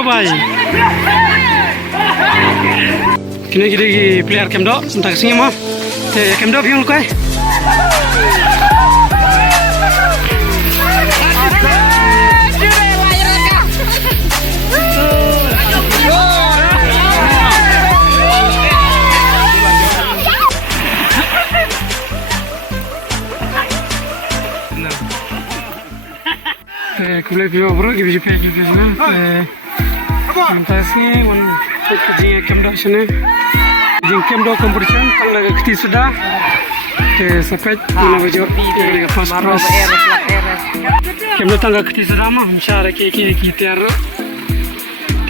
भाई kini gede player kemdo entah kesini mah kemdo biung kai kulai view bro gibi juga gitu na entah sih wan kerja kemdo sini jing kemdo competition panglaga keti sudah sampai mana bajor dari first cross kemdo tangga keti sudah mah misalnya ki tiar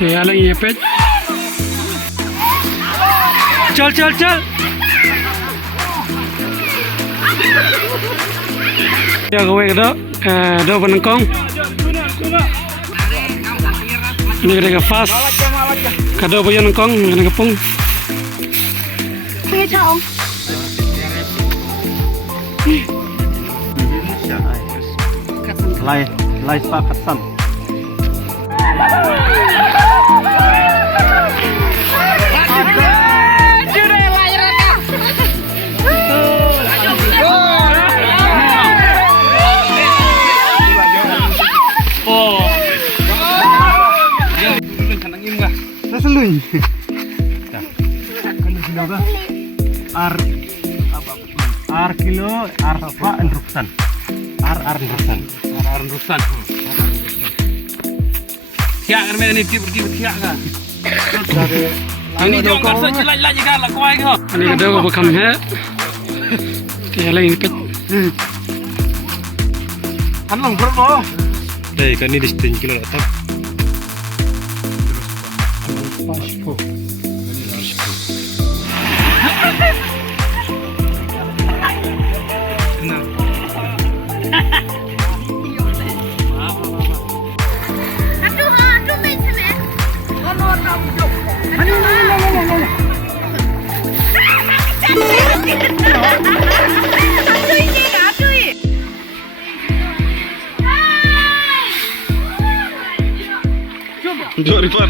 ke alang ye pet चल ya gue do benengkong ini gede fast kado boyo nengkong gede kepung lai pak Hasan Seluy. Dah. Kalau kilo dah. R kilo R apa Ruksan. R Ruksan. Siap kan ni pergi siap kan. Ini jom kan saja juga lah kau aja. Ini ada apa kamu ya? Tiada lagi pet. Anlang berapa? Deh kan ini di 10 kilo tak. Pashpo. Jom, Rifan.